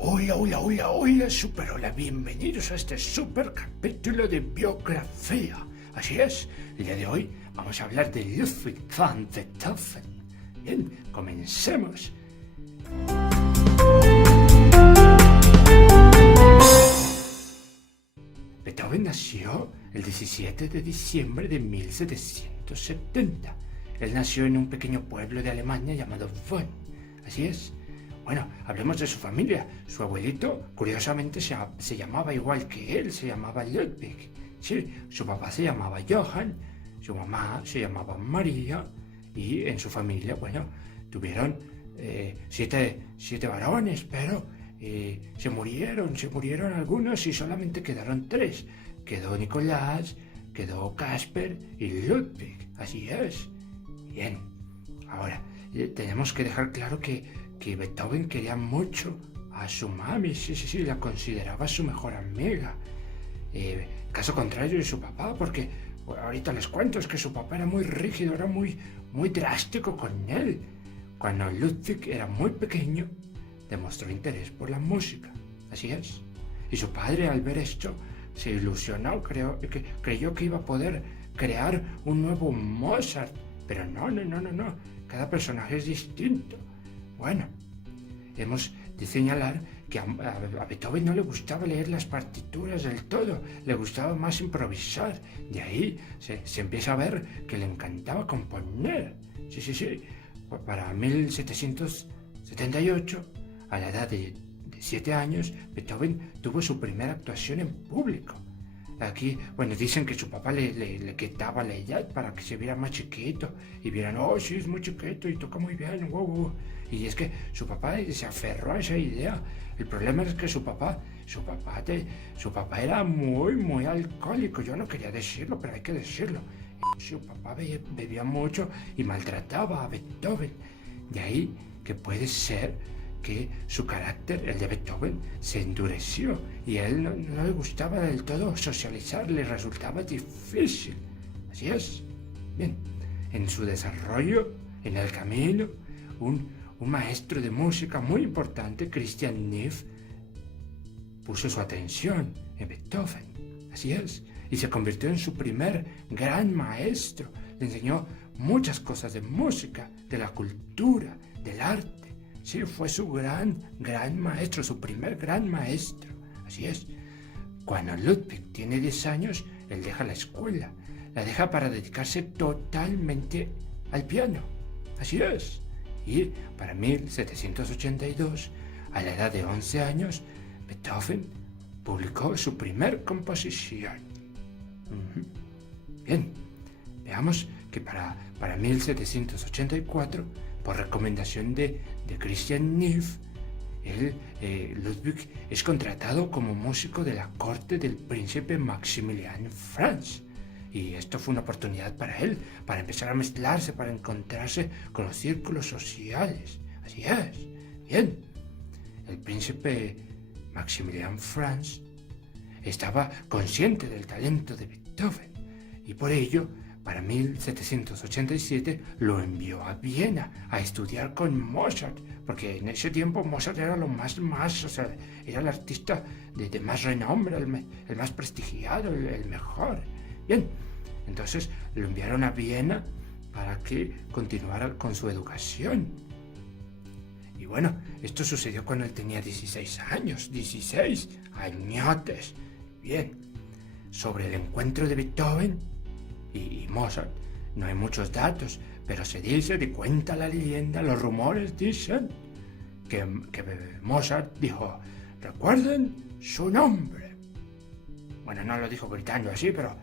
Hola, hola, hola, hola, super hola, bienvenidos a este super capítulo de biografía. Así es, el día de hoy vamos a hablar de Ludwig van Beethoven. Bien, comencemos. Beethoven nació el 17 de diciembre de 1770. Él nació en un pequeño pueblo de Alemania llamado Bonn. Así es. Bueno, hablemos de su familia. Su abuelito, curiosamente, se llamaba igual que él, se llamaba Ludwig. Sí, su papá se llamaba Johann, su mamá se llamaba María, y en su familia, bueno, tuvieron siete varones, pero se murieron algunos y solamente quedaron tres. Quedó Nicolás, quedó Casper y Ludwig. Así es. Bien, ahora tenemos que dejar claro que Beethoven quería mucho a su mami, sí, la consideraba su mejor amiga. Caso contrario de su papá, porque bueno, ahorita les cuento, es que su papá era muy rígido, era muy drástico con él. Cuando Ludwig era muy pequeño, demostró interés por la música, así es. Y su padre, al ver esto, se ilusionó, creyó que iba a poder crear un nuevo Mozart, pero no, cada personaje es distinto. Bueno, hemos de señalar que a Beethoven no le gustaba leer las partituras del todo, le gustaba más improvisar. De ahí se empieza a ver que le encantaba componer. Sí. Para 1778, a la edad de 7 años, Beethoven tuvo su primera actuación en público. Aquí, bueno, dicen que su papá le quitaba la edad para que se viera más chiquito y vieran, oh, sí, es muy chiquito y toca muy bien, wow. Y es que su papá se aferró a esa idea. El problema es que su papá era muy alcohólico. Yo no quería decirlo, pero hay que decirlo. Su papá bebía mucho y maltrataba a Beethoven. De ahí que puede ser que su carácter, el de Beethoven, se endureció y a él no le gustaba del todo socializar, le resultaba difícil. Así es. Bien, en su desarrollo, en el camino, un maestro de música muy importante, Christian Neff, puso su atención en Beethoven. Así es. Y se convirtió en su primer gran maestro. Le enseñó muchas cosas de música, de la cultura, del arte. Sí, fue su gran maestro, su primer gran maestro. Así es. Cuando Ludwig tiene 10 años, él deja la escuela. La deja para dedicarse totalmente al piano. Así es. Y para 1782, a la edad de 11 años, Beethoven publicó su primer composición. Bien, veamos que para 1784, por recomendación de Christian Neff, Ludwig es contratado como músico de la corte del príncipe Maximilian Franz. Y esto fue una oportunidad para él, para empezar a mezclarse, para encontrarse con los círculos sociales. Así es. Bien, el príncipe Maximilian Franz estaba consciente del talento de Beethoven y por ello, para 1787, lo envió a Viena a estudiar con Mozart, porque en ese tiempo Mozart era lo más, o sea, era el artista de más renombre, el más prestigiado, el mejor. Bien, entonces lo enviaron a Viena para que continuara con su educación. Y bueno, esto sucedió cuando él tenía 16 años, 16 añotes. Bien, sobre el encuentro de Beethoven y Mozart no hay muchos datos, pero se cuenta la leyenda, los rumores dicen que Mozart dijo, recuerden su nombre. Bueno, no lo dijo gritando así, pero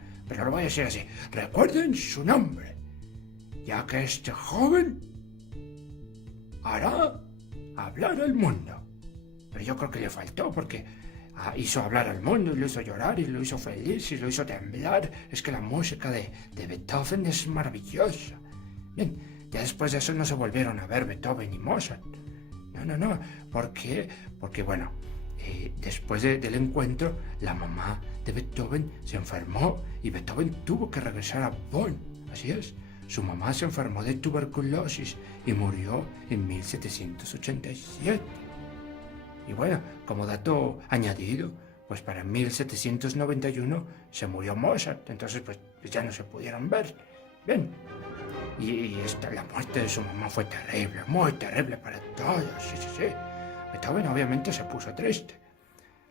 lo voy a decir así. Recuerden su nombre, ya que este joven hará hablar al mundo. Pero yo creo que le faltó porque hizo hablar al mundo y lo hizo llorar y lo hizo feliz y lo hizo temblar. Es que la música de Beethoven es maravillosa. Bien, ya después de eso no se volvieron a ver Beethoven y Mozart. No. ¿Por qué? Porque bueno, después del encuentro, la mamá de Beethoven se enfermó y Beethoven tuvo que regresar a Bonn. Así es. Su mamá se enfermó de tuberculosis y murió en 1787. Y bueno, como dato añadido, pues para 1791 se murió Mozart, entonces pues ya no se pudieron ver. Bien, y la muerte de su mamá fue terrible, muy terrible para todos, sí. Beethoven obviamente se puso triste,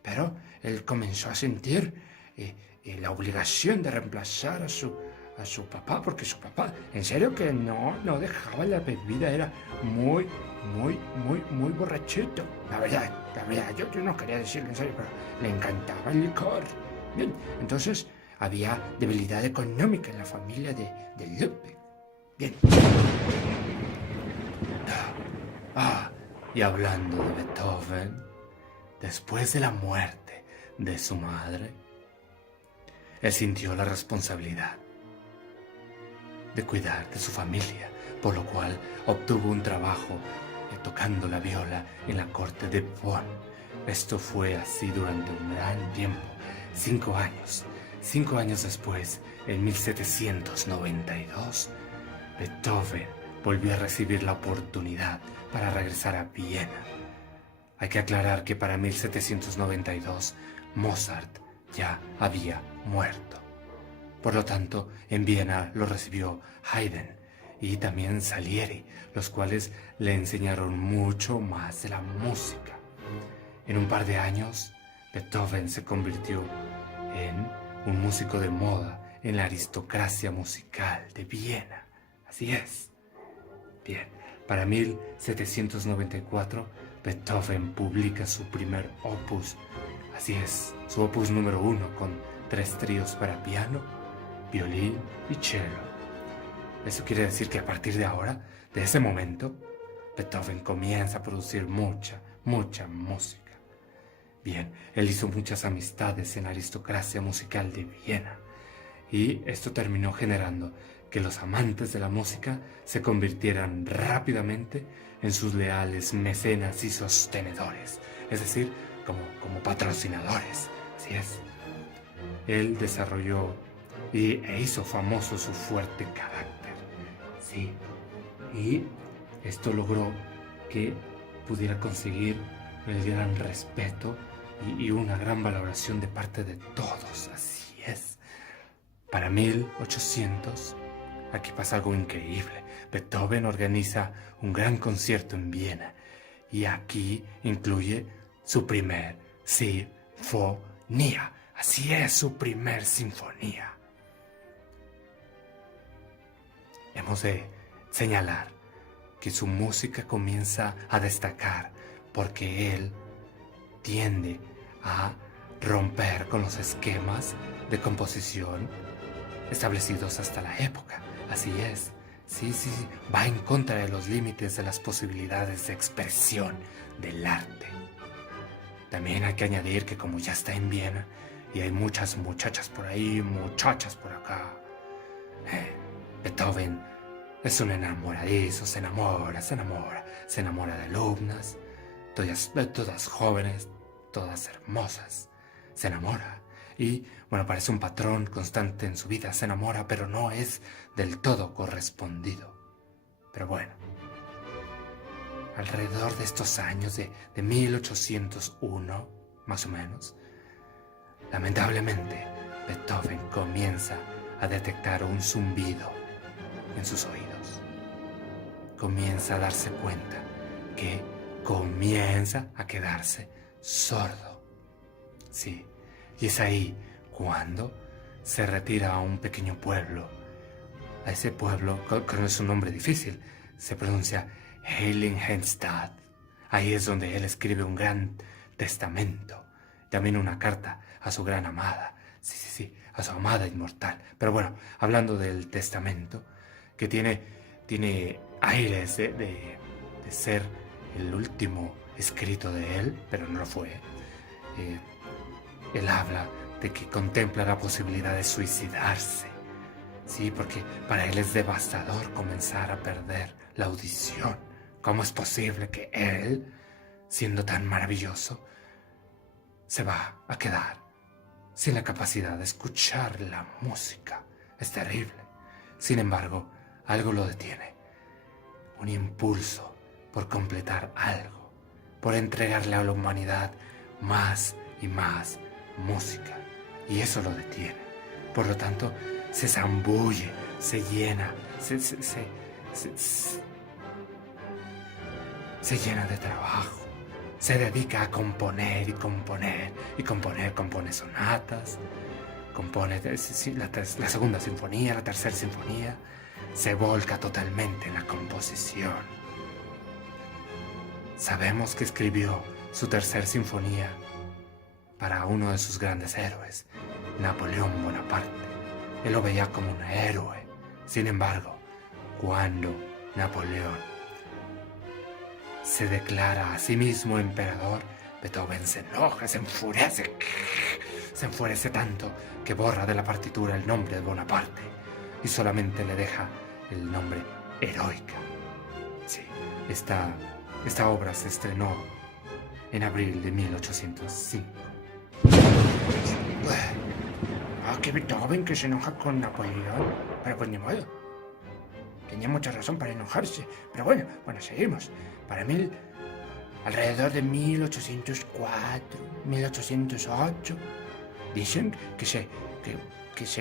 pero él comenzó a sentir la obligación de reemplazar a su papá, porque su papá, en serio que no dejaba la bebida, era muy borrachito. La verdad, yo no quería decirlo en serio, pero le encantaba el licor. Bien, entonces había debilidad económica en la familia de Ludwig. Bien. Y hablando de Beethoven, después de la muerte de su madre, él sintió la responsabilidad de cuidar de su familia, por lo cual obtuvo un trabajo tocando la viola en la corte de Bonn. Esto fue así durante un gran tiempo, 5 años. 5 años después, en 1792, Beethoven volvió a recibir la oportunidad para regresar a Viena. Hay que aclarar que para 1792 Mozart ya había muerto. Por lo tanto, en Viena lo recibió Haydn y también Salieri, los cuales le enseñaron mucho más de la música. En un par de años, Beethoven se convirtió en un músico de moda en la aristocracia musical de Viena. Así es. Bien, para 1794, Beethoven publica su primer opus. Así es, su opus número 1 con 3 tríos para piano, violín y cello. Eso quiere decir que a partir de ahora, de ese momento, Beethoven comienza a producir mucha música. Bien, él hizo muchas amistades en la aristocracia musical de Viena, y esto terminó generando que los amantes de la música se convirtieran rápidamente en sus leales mecenas y sostenedores, es decir, como patrocinadores. Así es. Él desarrolló e hizo famoso su fuerte carácter. Sí, y esto logró que pudiera conseguir el gran respeto y una gran valoración de parte de todos. Así es. Para 1800, aquí pasa algo increíble. Beethoven organiza un gran concierto en Viena y aquí incluye su primer sinfonía. Así es, su primer sinfonía. Hemos de señalar que su música comienza a destacar porque él tiende a romper con los esquemas de composición establecidos hasta la época. Así es. Sí, va en contra de los límites de las posibilidades de expresión del arte. También hay que añadir que como ya está en Viena y hay muchas muchachas por ahí, muchachas por acá, Beethoven es un enamoradizo, se enamora de alumnas, todas jóvenes, todas hermosas, se enamora. Y bueno, parece un patrón constante en su vida, se enamora, pero no es del todo correspondido. Pero bueno, alrededor de estos años de 1801, más o menos, lamentablemente, Beethoven comienza a detectar un zumbido en sus oídos. Comienza a darse cuenta que comienza a quedarse sordo. Sí, y es ahí cuando se retira a un pequeño pueblo. A ese pueblo, que es un nombre difícil, se pronuncia Heiligenstadt. Ahí es donde él escribe un gran testamento, también una carta a su gran amada. Sí, a su amada inmortal. Pero bueno, hablando del testamento, que tiene aires de ser el último escrito de él, pero no lo fue. Él habla de que contempla la posibilidad de suicidarse. Sí, porque para él es devastador comenzar a perder la audición. ¿Cómo es posible que él, siendo tan maravilloso, se va a quedar sin la capacidad de escuchar la música? Es terrible. Sin embargo, algo lo detiene. Un impulso por completar algo, por entregarle a la humanidad más y más música. Y eso lo detiene. Por lo tanto, se zambulle, se llena, se llena de trabajo. Se dedica a componer y componer y componer. Compone sonatas, compone la segunda sinfonía, la tercera sinfonía. Se volca totalmente en la composición. Sabemos que escribió su tercera sinfonía para uno de sus grandes héroes, Napoleón Bonaparte. Él lo veía como un héroe. Sin embargo, cuando Napoleón se declara a sí mismo emperador, Beethoven se enoja, se enfurece tanto que borra de la partitura el nombre de Bonaparte y solamente le deja el nombre Heroica. Sí, esta obra se estrenó en abril de 1805. Que Beethoven que se enoja con Napoleón, pero pues ni modo. Tenía mucha razón para enojarse, pero bueno, seguimos. Para mí, alrededor de 1804, 1808, dicen que se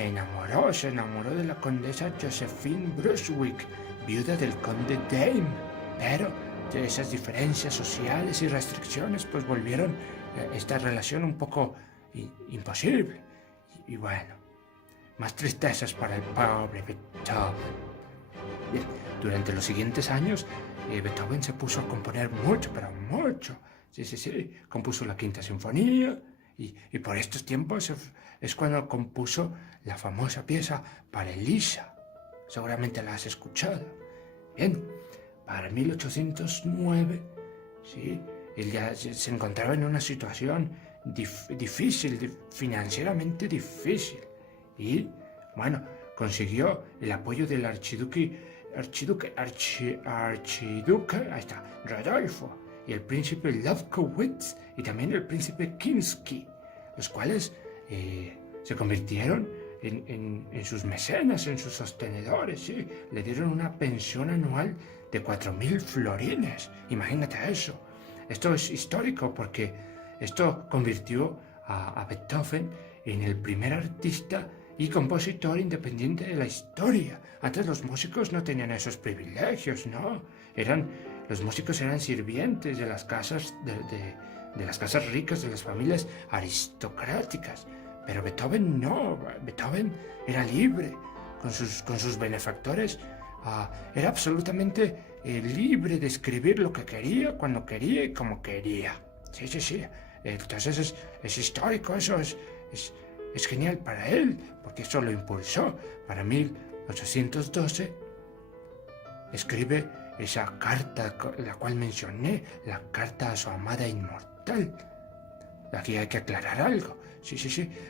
enamoró de la condesa Josephine Brunswick, viuda del conde Daim, pero de esas diferencias sociales y restricciones pues volvieron esta relación un poco imposible. Y bueno, más tristezas para el pobre Beethoven. Bien, durante los siguientes años, Beethoven se puso a componer mucho, pero mucho. Sí. Compuso la Quinta Sinfonía y por estos tiempos es cuando compuso la famosa pieza para Elisa. Seguramente la has escuchado. Bien, para 1809, sí, él ya se encontraba en una situación difícil, financieramente difícil. Y, bueno, consiguió el apoyo del archiduque, ahí está, Rodolfo, y el príncipe Lobkowitz, y también el príncipe Kinsky, los cuales se convirtieron en sus mecenas, en sus sostenedores, ¿sí? Le dieron una pensión anual de 4.000 florines. Imagínate eso. Esto es histórico porque esto convirtió a Beethoven en el primer artista y compositor independiente de la historia. Antes los músicos no tenían esos privilegios, ¿no? Los músicos eran sirvientes de las casas de las casas ricas, de las familias aristocráticas. Pero Beethoven no. Beethoven era libre con sus benefactores. Era absolutamente libre de escribir lo que quería, cuando quería y como quería. Sí. Entonces es histórico, eso es genial para él, porque eso lo impulsó. Para 1812 escribe esa carta, la cual mencioné, la carta a su amada inmortal. Aquí hay que aclarar algo. Sí.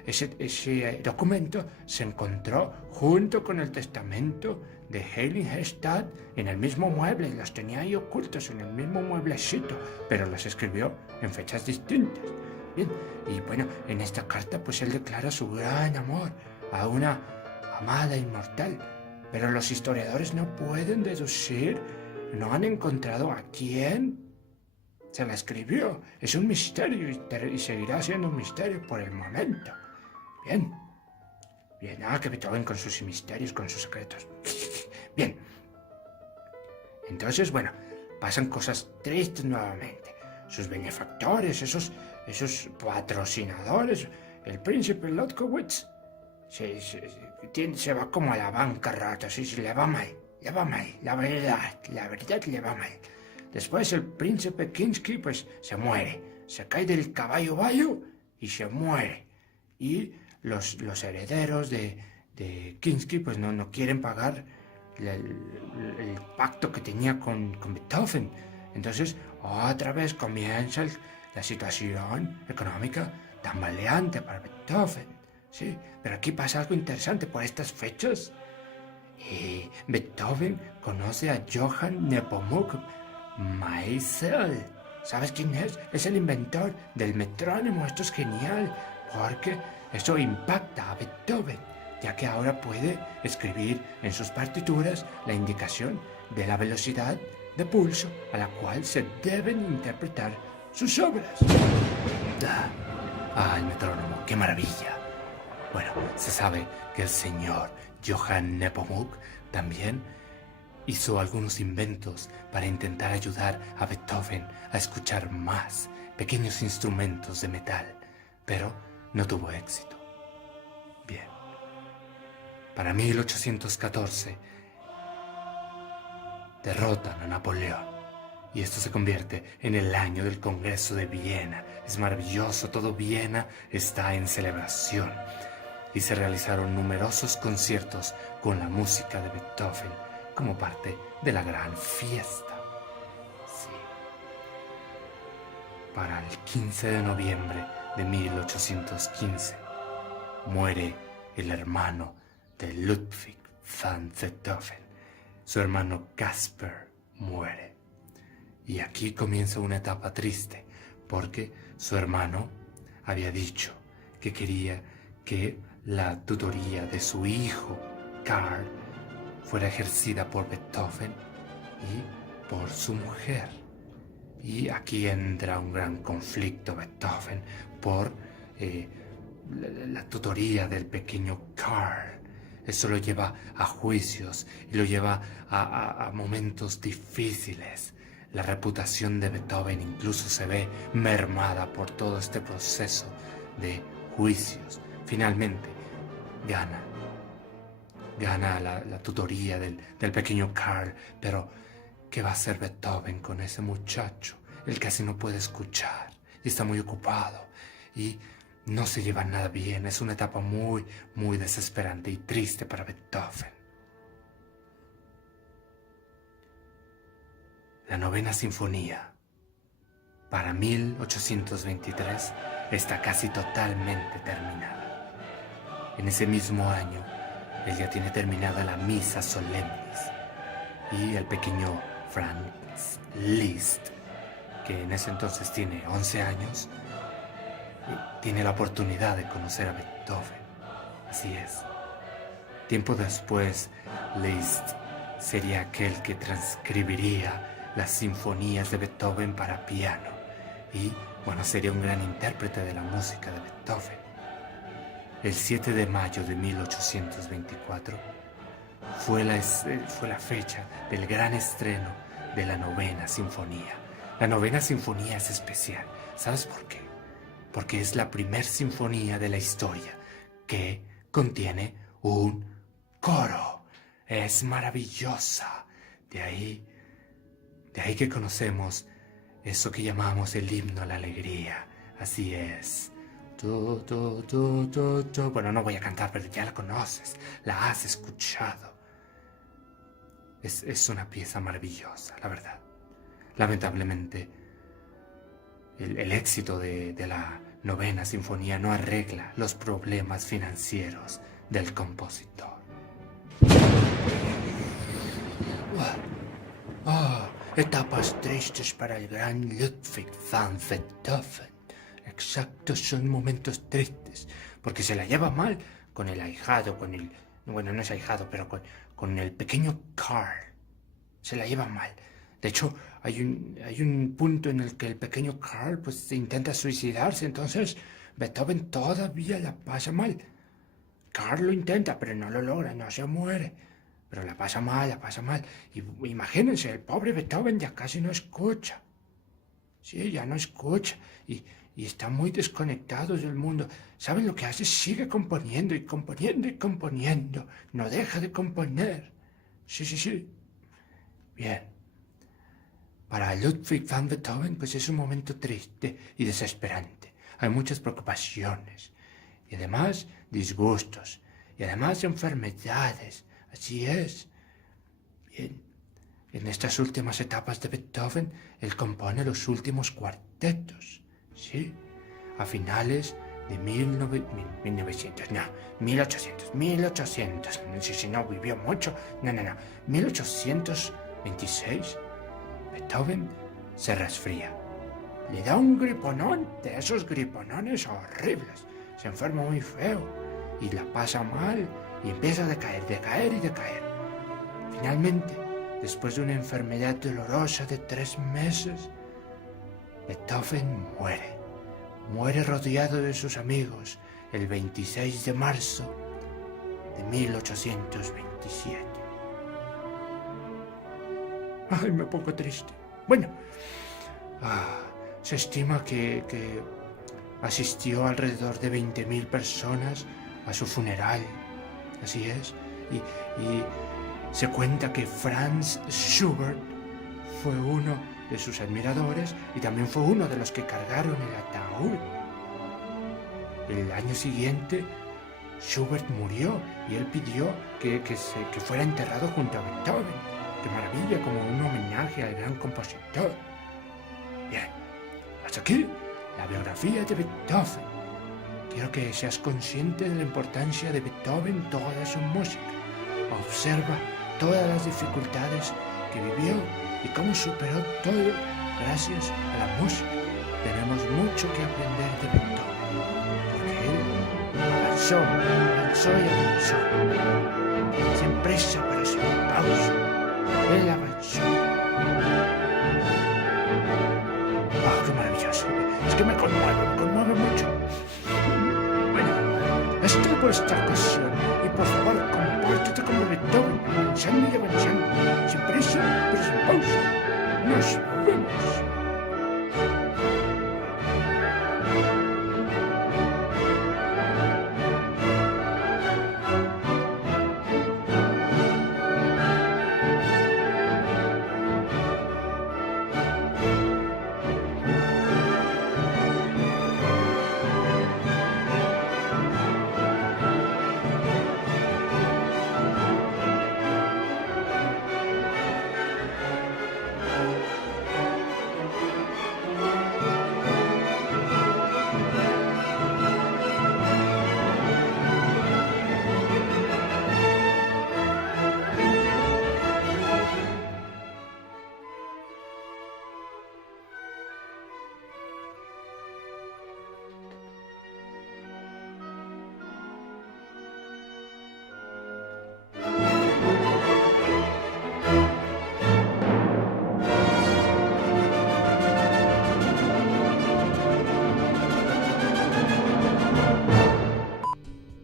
Ese documento se encontró junto con el testamento de Heiligenstadt en el mismo mueble. Los tenía ahí ocultos en el mismo mueblecito, pero los escribió en fechas distintas. Bien, y bueno, en esta carta pues él declara su gran amor a una amada inmortal. Pero los historiadores no pueden deducir, no han encontrado a quién se la escribió. Es un misterio y seguirá siendo un misterio por el momento. Bien, que Beethoven con sus misterios, con sus secretos. Bien, entonces, bueno, pasan cosas tristes nuevamente. Sus benefactores, esos patrocinadores, el príncipe Lobkowitz, se va como a la bancarrota, sí, le va mal, la verdad le va mal. Después el príncipe Kinsky pues se muere, se cae del caballo bayo y se muere. Y los herederos de Kinsky pues no quieren pagar el pacto que tenía con Beethoven. Entonces otra vez comienza la situación económica tambaleante para Beethoven. Sí, pero aquí pasa algo interesante por estas fechas. Beethoven conoce a Johann Nepomuk Maisel. ¿Sabes quién es? Es el inventor del metrónomo. Esto es genial porque eso impacta a Beethoven, ya que ahora puede escribir en sus partituras la indicación de la velocidad de pulso a la cual se deben interpretar sus obras. El metrónomo, qué maravilla. Bueno, se sabe que el señor Johann Nepomuk también hizo algunos inventos para intentar ayudar a Beethoven a escuchar más pequeños instrumentos de metal, pero no tuvo éxito. Bien. Para 1814 derrotan a Napoleón y esto se convierte en el año del Congreso de Viena. Es maravilloso, todo Viena está en celebración y se realizaron numerosos conciertos con la música de Beethoven como parte de la gran fiesta. Sí. Para el 15 de noviembre de 1815 muere el hermano de Ludwig van Beethoven. Su hermano Caspar muere. Y aquí comienza una etapa triste, porque su hermano había dicho que quería que la tutoría de su hijo, Karl, fuera ejercida por Beethoven y por su mujer. Y aquí entra un gran conflicto Beethoven por la tutoría del pequeño Karl. Eso lo lleva a juicios y lo lleva a momentos difíciles. La reputación de Beethoven incluso se ve mermada por todo este proceso de juicios. Finalmente, gana la tutoría del pequeño Karl, pero ¿qué va a hacer Beethoven con ese muchacho? Él casi no puede escuchar y está muy ocupado y no se lleva nada bien. Es una etapa muy, muy desesperante y triste para Beethoven. La novena sinfonía, para 1823, está casi totalmente terminada. En ese mismo año, él ya tiene terminada la Misa Solemnis y el pequeño Franz Liszt, que en ese entonces tiene 11 años, tiene la oportunidad de conocer a Beethoven. Así es. Tiempo después, Liszt sería aquel que transcribiría las sinfonías de Beethoven para piano y, bueno, sería un gran intérprete de la música de Beethoven. El 7 de mayo de 1824 fue la fecha del gran estreno de la novena sinfonía. La novena sinfonía es especial. ¿Sabes por qué? Porque es la primera sinfonía de la historia que contiene un coro. Es maravillosa. De ahí que conocemos eso que llamamos el himno a la alegría. Así es. Bueno, no voy a cantar, pero ya la conoces. La has escuchado. Es una pieza maravillosa, la verdad. Lamentablemente, el éxito de la novena sinfonía no arregla los problemas financieros del compositor. Etapas tristes para el gran Ludwig van Beethoven. Exacto, son momentos tristes, porque se la lleva mal con el ahijado, bueno, no es ahijado, pero con el pequeño Karl. Se la lleva mal. De hecho, hay un punto en el que el pequeño Karl pues intenta suicidarse, entonces Beethoven todavía la pasa mal. Karl lo intenta, pero no lo logra, no se muere. Pero la pasa mal. Y imagínense, el pobre Beethoven ya casi no escucha. Sí, ya no escucha. Y está muy desconectado del mundo. ¿Saben lo que hace? Sigue componiendo y componiendo y componiendo. No deja de componer. Sí. Bien. Para Ludwig van Beethoven, pues es un momento triste y desesperante. Hay muchas preocupaciones. Y además, disgustos. Y además, enfermedades. Así es. Bien. En estas últimas etapas de Beethoven, él compone los últimos cuartetos. Sí. A finales de 1800. Si no vivió mucho. No. 1826. Beethoven se resfría. Le da un griponón, de esos griponones horribles. Se enferma muy feo y la pasa mal y empieza a decaer. Finalmente, después de una enfermedad dolorosa de 3 meses, Beethoven muere. Muere rodeado de sus amigos el 26 de marzo de 1827. Ay, me pongo triste. Bueno, se estima que asistió alrededor de 20.000 personas a su funeral. Así es. Y se cuenta que Franz Schubert fue uno de sus admiradores y también fue uno de los que cargaron el ataúd. El año siguiente, Schubert murió y él pidió que fuera enterrado junto a Beethoven. ¡Qué maravilla! Como un homenaje al gran compositor. Bien, hasta aquí la biografía de Beethoven. Quiero que seas consciente de la importancia de Beethoven en toda su música. Observa todas las dificultades que vivió y cómo superó todo gracias a la música. Tenemos mucho que aprender de Beethoven, porque él avanzó y avanzó, sin prisa pero sin pausa. Él avanzó. ¡Qué maravilloso! Es que me conmueve mucho. Bueno, es todo por esta ocasión. Y por favor, compórtate como Beethoven, avanzando y avanzando, sin prisa pero sin pausa. ¡Nos vemos!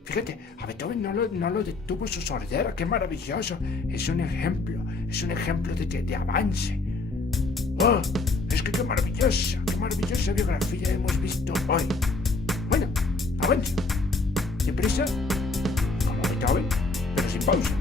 Fíjate, a Beethoven no lo detuvo su sordera, qué maravilloso. Es un ejemplo de avance. ¡Oh! Es que qué maravillosa biografía hemos visto hoy. Bueno, avanza. Sin prisa, como Beethoven, pero sin pausa.